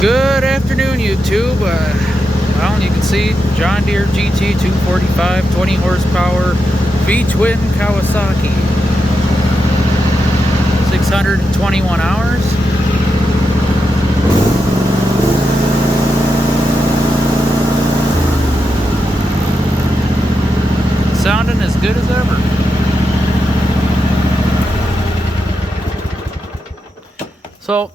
Good afternoon, YouTube. Well, you can see John Deere GT245 20 horsepower V-twin Kawasaki. 621 hours. Sounding as good as ever. So,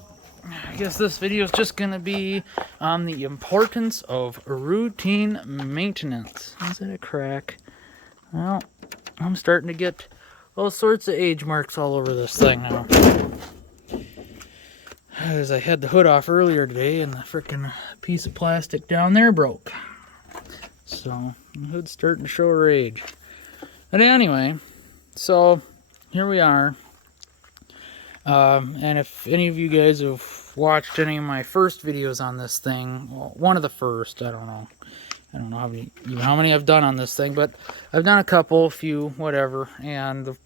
I guess this video is just going to be on the importance of routine maintenance. Is it a crack? Well, I'm starting to get all sorts of age marks all over this thing now. As I had the hood off earlier today and the frickin' piece of plastic down there broke. So, the hood's starting to show her age. But anyway, so here we are. And if any of you guys have watched any of my first videos on this thing, well, one of the first, I don't know how many I've done on this thing, but I've done a couple, few, whatever. And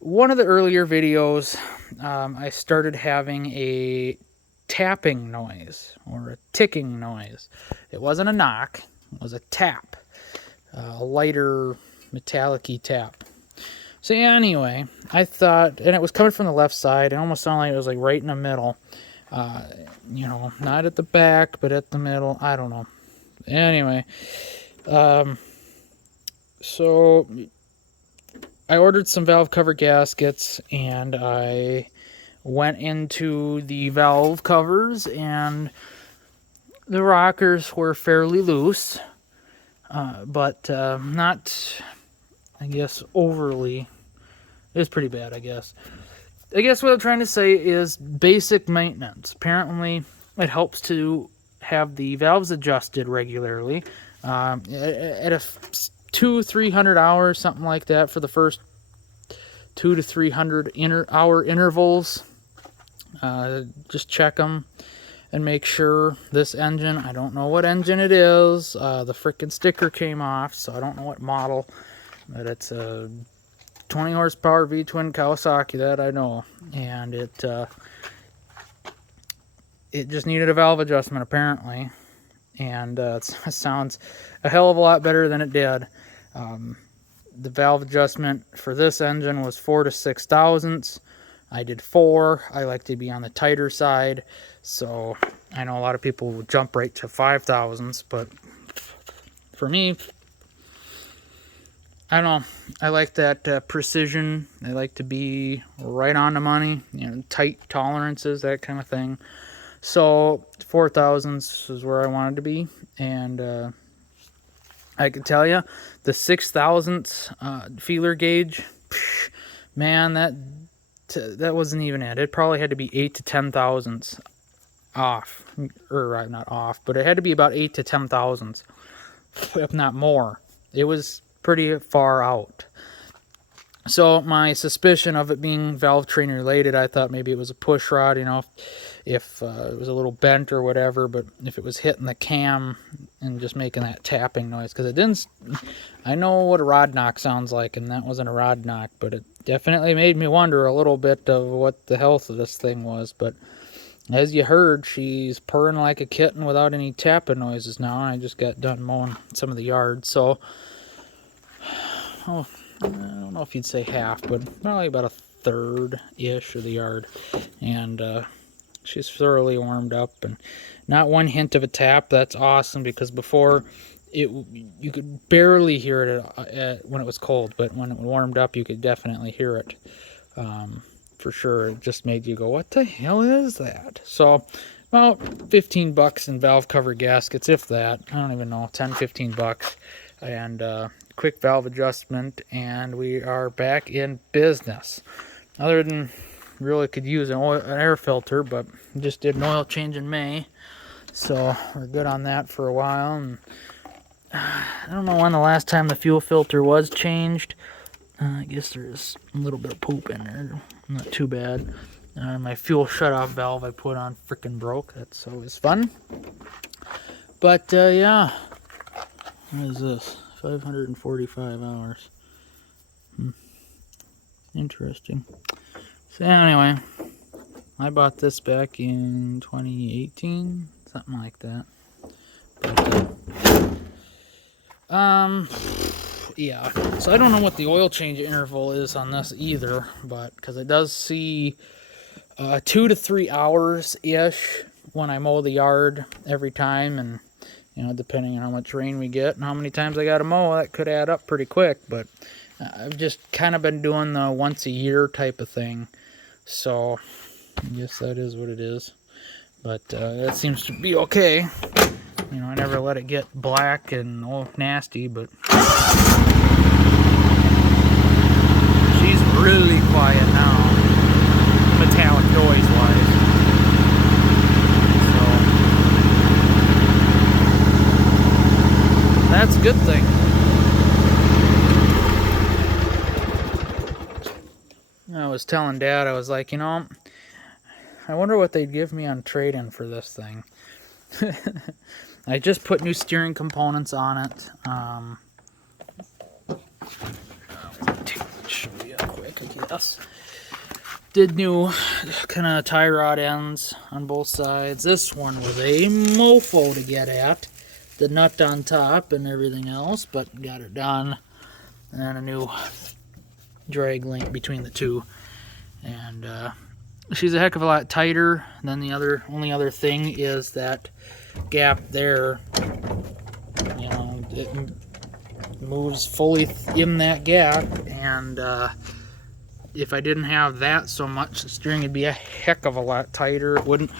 one of the earlier videos, I started having a tapping noise or a ticking noise. It wasn't a knock, it was a tap, a lighter metallic-y tap. So yeah, anyway, I thought, and it was coming from the left side. It almost sounded like it was like right in the middle. You know, not at the back, but at the middle. I don't know. Anyway, so I ordered some valve cover gaskets, and I went into the valve covers, and the rockers were fairly loose, but not, I guess, overly. It was pretty bad, I guess. I guess what I'm trying to say is basic maintenance. Apparently, it helps to have the valves adjusted regularly. At a 200-300 hours, something like that, for the first 200 to 300 hour intervals. Just check them and make sure this engine, I don't know what engine it is. The frickin' sticker came off, so I don't know what model. But it's a 20 horsepower V-twin Kawasaki, that I know. And it just needed a valve adjustment, apparently. And it sounds a hell of a lot better than it did. The valve adjustment for this engine was 4 to 6 thousandths. I did 4. I like to be on the tighter side. So I know a lot of people would jump right to 5 thousandths, but for me, I don't know. I like that precision. I like to be right on the money, you know, tight tolerances, that kind of thing. So 4 thousandths is where I wanted to be, and I can tell you, the 6 thousandths feeler gauge, man, that wasn't even it. It probably had to be 8 to 10 thousandths off, or not off, but it had to be about 8 to 10 thousandths, if not more. It was pretty far out. So my suspicion of it being valve train related, I thought maybe it was a push rod, you know, if it was a little bent or whatever, but if it was hitting the cam and just making that tapping noise, because it didn't, I know what a rod knock sounds like, and that wasn't a rod knock, but it definitely made me wonder a little bit of what the health of this thing was. But as you heard, she's purring like a kitten without any tapping noises now. I just got done mowing some of the yard, so I don't know if you'd say half, but probably about a third-ish of the yard. And she's thoroughly warmed up, and not one hint of a tap. That's awesome, because before, you could barely hear it when it was cold, but when it warmed up, you could definitely hear it. For sure, it just made you go, what the hell is that? So, about 15 bucks in valve cover gaskets, if that. I don't even know, 10, 15 bucks. And quick valve adjustment, and we are back in business. Other than really could use an air filter, but just did an oil change in May, so we're good on that for a while. And I don't know when the last time the fuel filter was changed. I guess there's a little bit of poop in there, not too bad. My fuel shutoff valve I put on frickin' broke. That's always fun. But yeah, what is this? 545 hours. Interesting. So anyway, I bought this back in 2018, something like that. But, yeah. So I don't know what the oil change interval is on this either, but because it does see 2 to 3 hours ish when I mow the yard every time, and depending on how much rain we get and how many times I got to mow, that could add up pretty quick. But I've just kind of been doing the once a year type of thing, so I guess that is what it is. But that seems to be okay. I never let it get black and all nasty, but she's really quiet now, metallic noise wise. So that's a good thing. I was telling Dad, I was like, I wonder what they'd give me on trade-in for this thing. I just put new steering components on it. Show you quick, I guess. Did new kind of tie rod ends on both sides. This one was a mofo to get at. The nut on top and everything else, but got it done. And a new drag link between the two. And she's a heck of a lot tighter than the only other thing is that gap there. It moves fully in that gap, and if I didn't have that so much, the steering would be a heck of a lot tighter. It wouldn't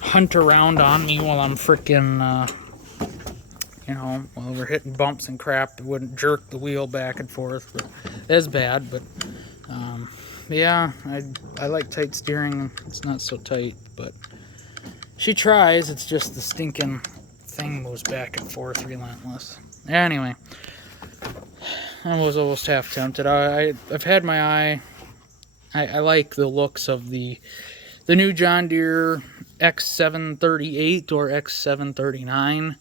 hunt around on me while I'm freaking while we're hitting bumps and crap. It wouldn't jerk the wheel back and forth, but that's bad. But yeah, I like tight steering. It's not so tight, but she tries. It's just the stinking thing moves back and forth relentless. Anyway, I was almost half tempted. I've had my eye. I like the looks of the new John Deere X738 or X739.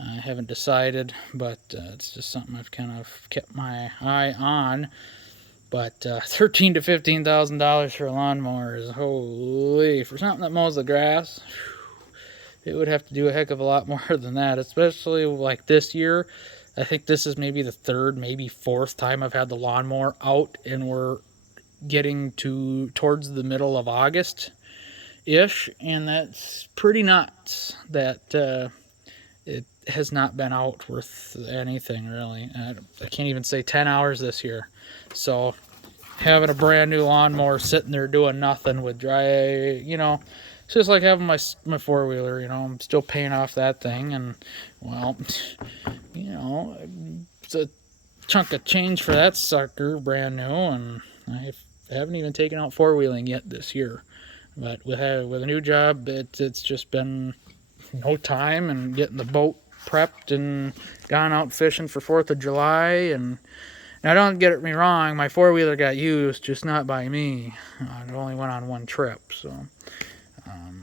I haven't decided, but it's just something I've kind of kept my eye on. But $13,000 to $15,000 for a lawnmower is holy. For something that mows the grass, it would have to do a heck of a lot more than that, especially like this year. I think this is maybe the third, maybe fourth time I've had the lawnmower out, and we're getting towards the middle of August-ish, and that's pretty nuts that it has not been out worth anything, really. I can't even say 10 hours this year. So having a brand new lawnmower sitting there doing nothing with dry, it's just like having my four-wheeler. I'm still paying off that thing, and well, it's a chunk of change for that sucker, brand new, and I haven't even taken out four-wheeling yet this year. But with a new job, it's just been no time, and getting the boat prepped and gone out fishing for 4th of July. And now, don't get me wrong, my four-wheeler got used, just not by me. It only went on one trip, so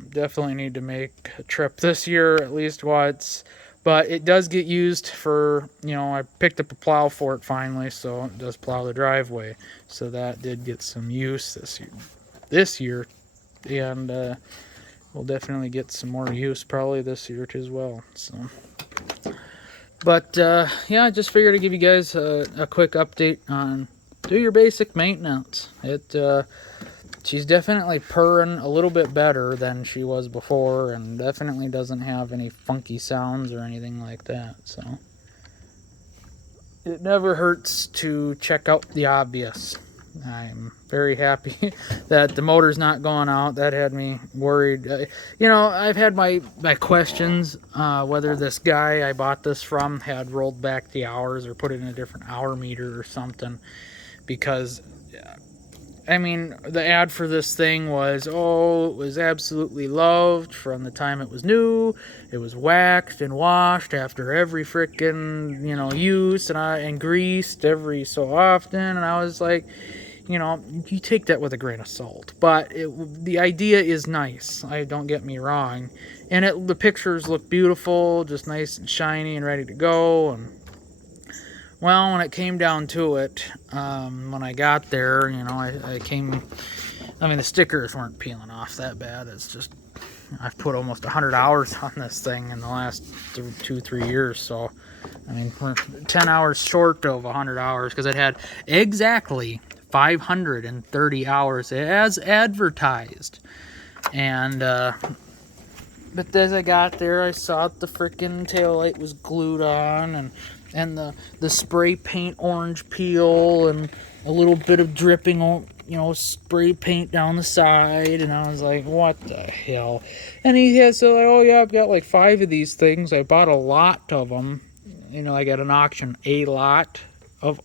definitely need to make a trip this year at least once. But it does get used for, I picked up a plow for it finally, so it does plow the driveway. So that did get some use this year, and we'll definitely get some more use probably this year as well. So, but yeah, I just figured to give you guys a quick update on do your basic maintenance. She's definitely purring a little bit better than she was before, and definitely doesn't have any funky sounds or anything like that. So it never hurts to check out the obvious. I'm very happy that the motor's not going out. That had me worried. I've had my questions whether this guy I bought this from had rolled back the hours or put it in a different hour meter or something, because the ad for this thing was, it was absolutely loved from the time it was new. It was waxed and washed after every frickin', use, and greased every so often. And I was like, you take that with a grain of salt. But the idea is nice. Don't get me wrong. And the pictures look beautiful, just nice and shiny and ready to go. And well, when it came down to it, when I got there, I came I mean, the stickers weren't peeling off that bad. It's just, I've put almost 100 hours on this thing in the last 2-3 years. So, I mean, we're 10 hours short of 100 hours because it had exactly 530 hours as advertised. And, but as I got there, I saw the freaking taillight was glued on, and the spray paint orange peel, and a little bit of dripping, you know, spray paint down the side. And I was like, what the hell? And he had said, like, oh yeah, I've got like 5 of these things. I bought a lot of them, you know, like at an auction, a lot of.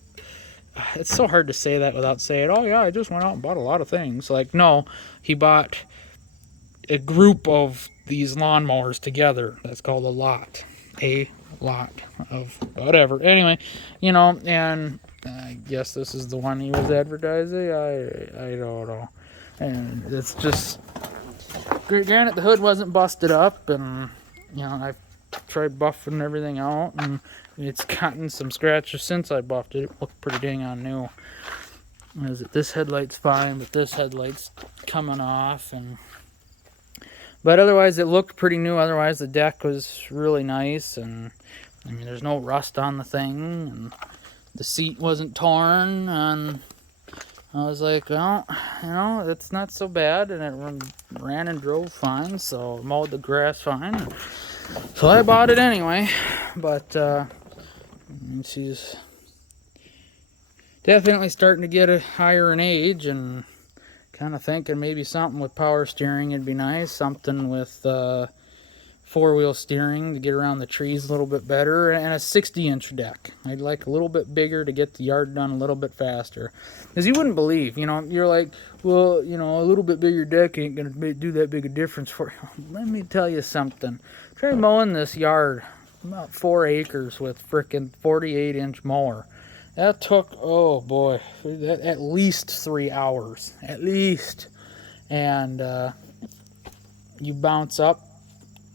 It's so hard to say that without saying, oh yeah, I just went out and bought a lot of things. Like, no, he bought a group of these lawnmowers together. That's called a lot. A lot of whatever. Anyway, you know, and I guess this is the one he was advertising. I don't know. And it's just, granted, the hood wasn't busted up, and you know, I've tried buffing everything out, and it's gotten some scratches since I buffed it. It looked pretty dang on new. This headlight's fine, but this headlight's coming off, and but otherwise it looked pretty new. Otherwise the deck was really nice, and I mean, there's no rust on the thing, and the seat wasn't torn, and I was like, well, you know, it's not so bad, and it ran and drove fine, so mowed the grass fine. So I bought it anyway, but she's definitely starting to get higher in age, and kind of thinking maybe something with power steering would be nice, something with four-wheel steering to get around the trees a little bit better, and a 60-inch deck. I'd like a little bit bigger to get the yard done a little bit faster. Because you wouldn't believe, you know, you're like, well, you know, a little bit bigger deck ain't going to do that big a difference for you. Let me tell you something. Try mowing this yard, about 4 acres with frickin' 48-inch mower. That took, oh boy, at least 3 hours, at least. And you bounce up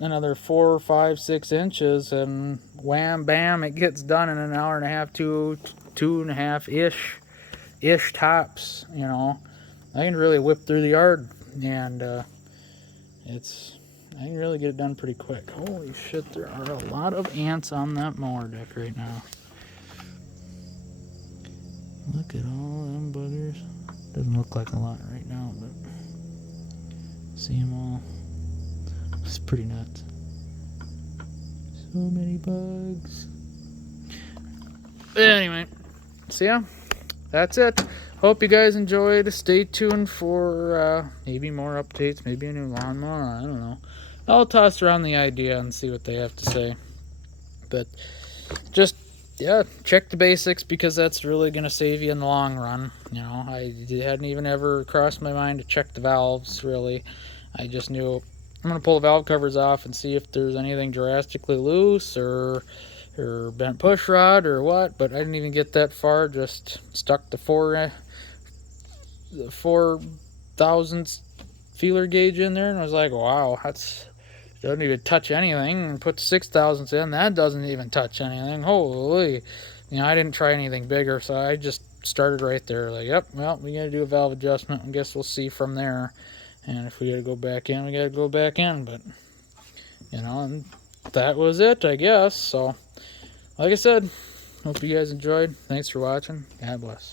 another 4, 5, 6 inches, and wham, bam, it gets done in an hour and a half, 2.5-ish tops, you know. I can really whip through the yard, and I can really get it done pretty quick. Holy shit, there are a lot of ants on that mower deck right now. Look at all them buggers. Doesn't look like a lot right now, but see them all. It's pretty nuts. So many bugs. But anyway, so yeah, that's it. Hope you guys enjoyed. Stay tuned for maybe more updates, maybe a new lawnmower. I don't know. I'll toss around the idea and see what they have to say. But just, yeah, check the basics, because that's really going to save you in the long run. You know, I hadn't even ever crossed my mind to check the valves, really. I just knew I'm going to pull the valve covers off and see if there's anything drastically loose or bent push rod or what, but I didn't even get that far. Just stuck the 4,000 feeler gauge in there, and I was like, wow, that's doesn't even touch anything. And put 6,000 in, that doesn't even touch anything. Holy, you know, I didn't try anything bigger, so I just started right there. Like, yep, well, we got to do a valve adjustment. I guess we'll see from there. And if we got to go back in, we got to go back in. But, you know, and that was it, I guess. So, like I said, hope you guys enjoyed. Thanks for watching. God bless.